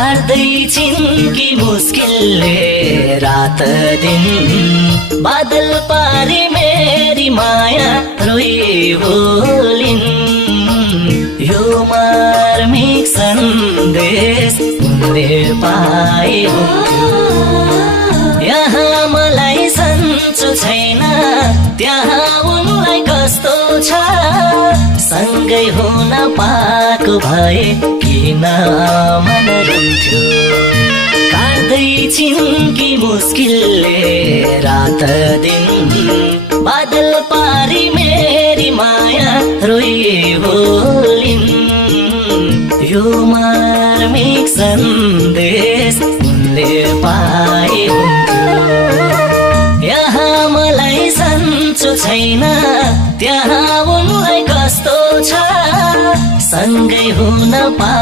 काट्दै छिन् कि मुस्किलले रात दिन बादल पारी मेरी माया रोई बोलिन् यो मार्मिक सन्देश उनले पाए हुन्थ्यो यहाँ मलाई सन्चो छैन त्यहाँ उनलाई कस्तो छ सँगै हुन पाएको भए किन मन रुन्थ्यो काट्दै छिन् कि मुस्किलले रात दिन बादल पारी मेरी माया रोई बोलिन् यो मार्मिक सन्देश उनले पाए हुन्थ्यो यहाँ मलाई सन्चो छैन त्यहाँ उनलाई कस्तो छ सँगै हुन पा